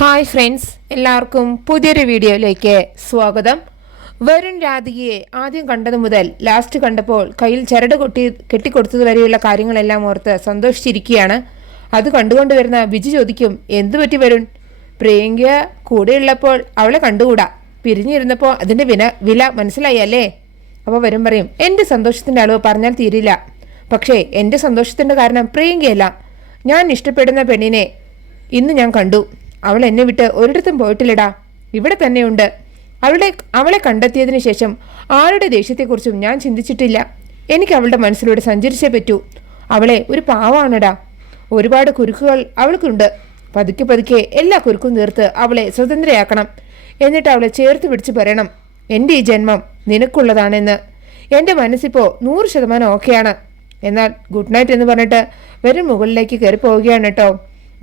Hi friends, എല്ലാവർക്കും പുതിയൊരു വീഡിയോയിലേക്ക് സ്വാഗതം. വരുൺ രാധികയെ ആദ്യം കണ്ടതു മുതൽ ലാസ്റ്റ് കണ്ടപ്പോൾ കയ്യിൽ ചരട് കെട്ടിക്കൊടുത്തത് വരെയുള്ള കാര്യങ്ങളെല്ലാം ഓർത്ത് സന്തോഷിച്ചിരിക്കുകയാണ്. അത് കണ്ടുകൊണ്ട് വരുന്ന ബിജു ചോദിക്കും, എന്തു പറ്റി വരുൺ? പ്രിയങ്ക കൂടെയുള്ളപ്പോൾ അവളെ കണ്ടുകൂടാ, പിരിഞ്ഞിരുന്നപ്പോൾ അതിൻ്റെ വില മനസ്സിലായി അല്ലേ? അപ്പോൾ വരുൺ പറയും, എൻ്റെ സന്തോഷത്തിൻ്റെ അളവ് പറഞ്ഞാൽ തീരില്ല. പക്ഷേ എൻ്റെ സന്തോഷത്തിൻ്റെ കാരണം പ്രിയങ്കയല്ല, ഞാൻ ഇഷ്ടപ്പെടുന്ന പെണ്ണിനെ ഇന്ന് ഞാൻ കണ്ടു. അവൾ എന്നെ വിട്ട് ഒരിടത്തും പോയിട്ടില്ലടാ, ഇവിടെ തന്നെയുണ്ട്. അവളെ കണ്ടെത്തിയതിന് ശേഷം ആരുടെ ദേഷ്യത്തെക്കുറിച്ചും ഞാൻ ചിന്തിച്ചിട്ടില്ല. എനിക്ക് അവളുടെ മനസ്സിലൂടെ സഞ്ചരിച്ചേ പറ്റൂ. അവളെ ഒരു പാവാണടാ. ഒരുപാട് കുരുക്കുകൾ അവൾക്കുണ്ട്. പതുക്കെ പതുക്കെ എല്ലാ കുരുക്കും തീർത്ത് അവളെ സ്വതന്ത്രയാക്കണം. എന്നിട്ട് അവളെ ചേർത്ത് പിടിച്ച് പറയണം, എൻ്റെ ഈ ജന്മം നിനക്കുള്ളതാണെന്ന്. എൻ്റെ മനസ്സിപ്പോൾ 100% ഓക്കെയാണ്. എന്നാൽ ഗുഡ് നൈറ്റ് എന്ന് പറഞ്ഞിട്ട് വരുൺ മുകളിലേക്ക് കയറി പോവുകയാണ് കേട്ടോ.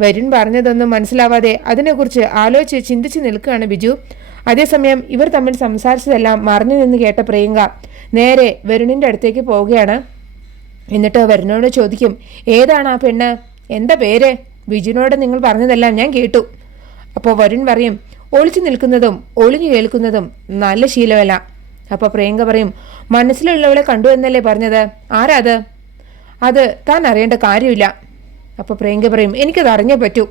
വരുൺ പറഞ്ഞതൊന്നും മനസ്സിലാവാതെ അതിനെക്കുറിച്ച് ആലോചിച്ച് ചിന്തിച്ച് നിൽക്കുകയാണ് ബിജു. അതേസമയം ഇവർ തമ്മിൽ സംസാരിച്ചതെല്ലാം മറിഞ്ഞു നിന്ന് കേട്ട പ്രിയങ്ക നേരെ വരുണിൻ്റെ അടുത്തേക്ക് പോവുകയാണ്. എന്നിട്ട് വരുണിനോട് ചോദിക്കും, ഏതാണ് ആ പെണ്ണ്? എന്താ പേര്? ബിജുവിനോട് നിങ്ങൾ പറഞ്ഞതെല്ലാം ഞാൻ കേട്ടു. അപ്പോൾ വരുൺ പറയും, ഒളിച്ചു നിൽക്കുന്നതും ഒളിഞ്ഞു കേൾക്കുന്നതും നല്ല ശീലമല്ല. അപ്പോൾ പ്രിയങ്ക പറയും, മനസ്സിലുള്ളവളെ കണ്ടു എന്നല്ലേ പറഞ്ഞത്? ആരാ അത് താൻ അറിയേണ്ട കാര്യമില്ല. അപ്പോൾ പ്രിയങ്ക പറയും, എനിക്കത് അറിഞ്ഞേ പറ്റൂ,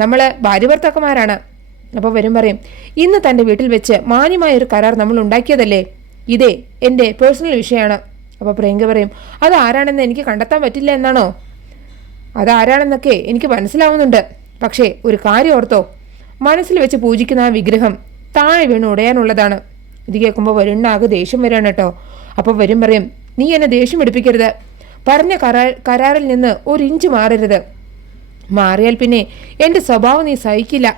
നമ്മൾ ഭാര്യ ഭർത്താക്കന്മാരാണ്. അപ്പോൾ വരും പറയും, ഇന്ന് തൻ്റെ വീട്ടിൽ വെച്ച് മാന്യമായൊരു കരാർ നമ്മൾ ഉണ്ടാക്കിയതല്ലേ, ഇതേ എൻ്റെ പേഴ്സണൽ വിഷയമാണ്. അപ്പോൾ പ്രിയങ്ക പറയും, അത് ആരാണെന്ന് എനിക്ക് കണ്ടെത്താൻ പറ്റില്ല എന്നാണോ? അതാരാണെന്നൊക്കെ എനിക്ക് മനസ്സിലാവുന്നുണ്ട്. പക്ഷേ ഒരു കാര്യം ഓർത്തോ, മനസ്സിൽ വെച്ച് പൂജിക്കുന്ന ആ വിഗ്രഹം താഴെ വീണ് ഉടയാനുള്ളതാണ്. ഇത് കേൾക്കുമ്പോൾ വരുണിനാകെ ദേഷ്യം വരികയാണ് കേട്ടോ. അപ്പോൾ വരും പറയും, നീ എന്നെ ദേഷ്യം എടുപ്പിക്കരുത്. പറഞ്ഞ കരാറിൽ നിന്ന് 1 ഇഞ്ച് മാറരുത്. മാറിയാൽ പിന്നെ എൻ്റെ സ്വഭാവം നീ സഹിക്കില്ല.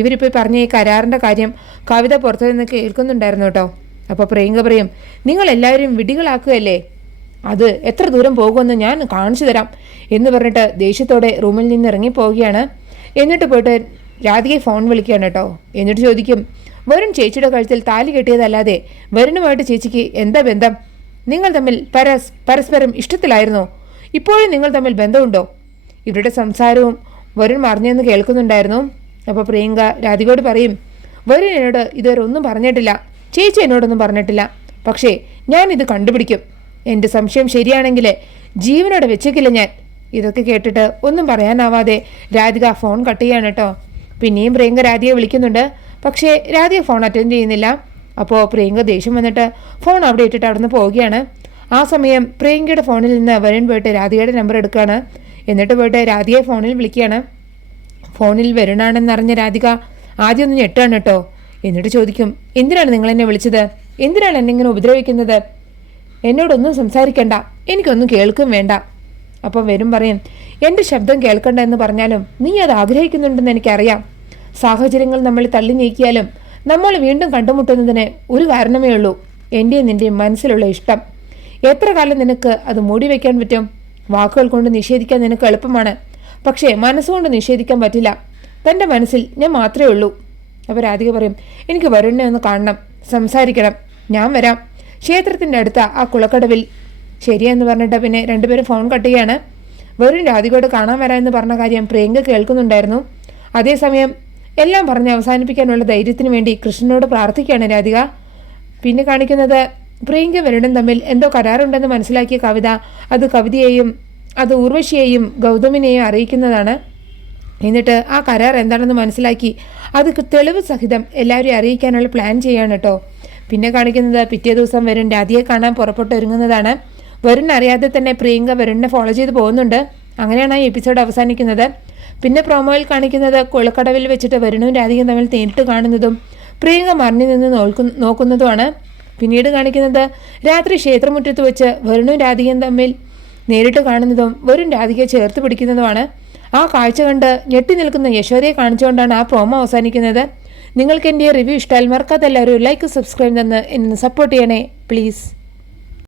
ഇവരിപ്പോൾ പറഞ്ഞ ഈ കരാറിൻ്റെ കാര്യം കവിത പുറത്തു നിന്ന് കേൾക്കുന്നുണ്ടായിരുന്നു കേട്ടോ. അപ്പോൾ പ്രിയങ്ക പറയും, നിങ്ങളെല്ലാവരും വിഡികളാക്കുകയല്ലേ, അത് എത്ര ദൂരം പോകുമെന്ന് ഞാൻ കാണിച്ചു തരാം എന്ന് പറഞ്ഞിട്ട് ദേഷ്യത്തോടെ റൂമിൽ നിന്ന് ഇറങ്ങിപ്പോവുകയാണ്. എന്നിട്ട് പോയിട്ട് രാധികയെ ഫോൺ വിളിക്കുകയാണ് കേട്ടോ. എന്നിട്ട് ചോദിക്കും, വരുൺ ചേച്ചിയുടെ കഴുത്തിൽ താലി കെട്ടിയതല്ലാതെ വരുണുമായിട്ട് ചേച്ചിക്ക് എന്താ ബന്ധം? നിങ്ങൾ തമ്മിൽ പരസ്പരം ഇഷ്ടത്തിലായിരുന്നോ? ഇപ്പോഴും നിങ്ങൾ തമ്മിൽ ബന്ധമുണ്ടോ? ഇവരുടെ സംസാരവും വരുൺ മറിഞ്ഞെന്ന് കേൾക്കുന്നുണ്ടായിരുന്നു. അപ്പോൾ പ്രിയങ്ക രാധികയോട് പറയും, വരുൺ എന്നോട് ഇതുവരെ ഒന്നും പറഞ്ഞിട്ടില്ല, ചേച്ചി എന്നോടൊന്നും പറഞ്ഞിട്ടില്ല. പക്ഷേ ഞാനിത് കണ്ടുപിടിക്കും. എൻ്റെ സംശയം ശരിയാണെങ്കിൽ ജീവനോടെ വെച്ചേക്കില്ല ഞാൻ. ഇതൊക്കെ കേട്ടിട്ട് ഒന്നും പറയാനാവാതെ രാധിക ഫോൺ കട്ട് ചെയ്യാണ് കേട്ടോ. പിന്നെയും പ്രിയങ്ക രാധികയെ വിളിക്കുന്നുണ്ട്. പക്ഷേ രാധിക ഫോൺ അറ്റൻഡ് ചെയ്യുന്നില്ല. അപ്പോൾ പ്രിയങ്ക ദേഷ്യം വന്നിട്ട് ഫോൺ അവിടെ ഇട്ടിട്ട് അവിടെ നിന്ന് പോവുകയാണ്. ആ സമയം പ്രിയങ്കയുടെ ഫോണിൽ നിന്ന് വരുൺ പോയിട്ട് രാധികയുടെ നമ്പർ എടുക്കുകയാണ്. എന്നിട്ട് പോയിട്ട് രാധികയെ ഫോണിൽ വിളിക്കുകയാണ്. ഫോണിൽ വരുണാണെന്നറിഞ്ഞ രാധിക ആദ്യം ഒന്ന് ഞെട്ടാണ് കേട്ടോ. എന്നിട്ട് ചോദിക്കും, എന്തിനാണ് നിങ്ങൾ എന്നെ വിളിച്ചത്? എന്തിനാണ് എന്നെ ഇങ്ങനെ ഉപദ്രവിക്കുന്നത്? എന്നോടൊന്നും സംസാരിക്കണ്ട, എനിക്കൊന്നും കേൾക്കും വേണ്ട. അപ്പം വരുൺ പറയും, എൻ്റെ ശബ്ദം കേൾക്കണ്ട എന്ന് പറഞ്ഞാലും നീ അത് ആഗ്രഹിക്കുന്നുണ്ടെന്ന് എനിക്കറിയാം. സാഹചര്യങ്ങൾ നമ്മൾ തള്ളി നീക്കിയാലും നമ്മൾ വീണ്ടും കണ്ടുമുട്ടുന്നതിന് ഒരു കാരണമേ ഉള്ളൂ, എൻ്റെയും നിൻ്റെയും മനസ്സിലുള്ള ഇഷ്ടം. എത്ര കാലം നിനക്ക് അത് മൂടി വയ്ക്കാൻ പറ്റും? വാക്കുകൾ കൊണ്ട് നിഷേധിക്കാൻ നിനക്ക് എളുപ്പമാണ്, പക്ഷേ മനസ്സുകൊണ്ട് നിഷേധിക്കാൻ പറ്റില്ല. തൻ്റെ മനസ്സിൽ ഞാൻ മാത്രമേ ഉള്ളൂ. അപ്പോൾ രാധിക പറയും, എനിക്ക് വരുണിനെ ഒന്ന് കാണണം, സംസാരിക്കണം, ഞാൻ വരാം ക്ഷേത്രത്തിൻ്റെ അടുത്ത ആ കുളക്കടവിൽ. ശരിയെന്ന് പറഞ്ഞിട്ട് പിന്നെ രണ്ടുപേരും ഫോൺ കട്ട് ചെയ്യാണ്. വരുൺ രാധികയോട് കാണാൻ വരാമെന്ന് പറഞ്ഞ കാര്യം പ്രിയങ്ക കേൾക്കുന്നുണ്ടായിരുന്നു. അതേസമയം എല്ലാം പറഞ്ഞ് അവസാനിപ്പിക്കാനുള്ള ധൈര്യത്തിന് വേണ്ടി കൃഷ്ണനോട് പ്രാർത്ഥിക്കുകയാണ് രാധിക. പിന്നെ കാണിക്കുന്നത് പ്രിയങ്ക വരുണും തമ്മിൽ എന്തോ കരാറുണ്ടെന്ന് മനസ്സിലാക്കിയ കവിത അത് ഊർവശിയെയും ഗൗതമിനെയും അറിയിക്കുന്നതാണ്. എന്നിട്ട് ആ കരാർ എന്താണെന്ന് മനസ്സിലാക്കി അത് തെളിവ് സഹിതം എല്ലാവരെയും അറിയിക്കാനുള്ള പ്ലാൻ ചെയ്യാണ് കേട്ടോ. പിന്നെ കാണിക്കുന്നത് പിറ്റേ ദിവസം വരുൺ രാധികയെ കാണാൻ പുറപ്പെട്ടൊരുങ്ങുന്നതാണ്. വരുൺ അറിയാതെ തന്നെ പ്രിയങ്ക വരുണിനെ ഫോളോ ചെയ്ത് പോകുന്നുണ്ട്. അങ്ങനെയാണ് ആ എപ്പിസോഡ് അവസാനിക്കുന്നത്. പിന്നെ പ്രൊമോയിൽ കാണിക്കുന്നത് കുളക്കടവിൽ വെച്ചിട്ട് വരുണും രാധികയും തമ്മിൽ നേരിട്ട് കാണുന്നതും പ്രിയങ്ക മറിഞ്ഞു നിന്ന് നോക്കുന്നതുമാണ്. പിന്നീട് കാണിക്കുന്നത് രാത്രി ക്ഷേത്രമുറ്റത്ത് വെച്ച് വരുണും രാധികയും തമ്മിൽ നേരിട്ട് കാണുന്നതും വരുൺ രാധികയെ ചേർത്ത് പിടിക്കുന്നതുമാണ്. ആ കാഴ്ച കണ്ട് ഞെട്ടി നിൽക്കുന്ന യശോദയെ കാണിച്ചുകൊണ്ടാണ് ആ പ്രൊമോ അവസാനിക്കുന്നത്. നിങ്ങൾക്ക് എൻ്റെ റിവ്യൂ ഇഷ്ടമായാൽ മറക്കാതെ എല്ലാവരും ലൈക്ക് സബ്സ്ക്രൈബ് തന്ന് എന്നെ സപ്പോർട്ട് ചെയ്യണേ പ്ലീസ്.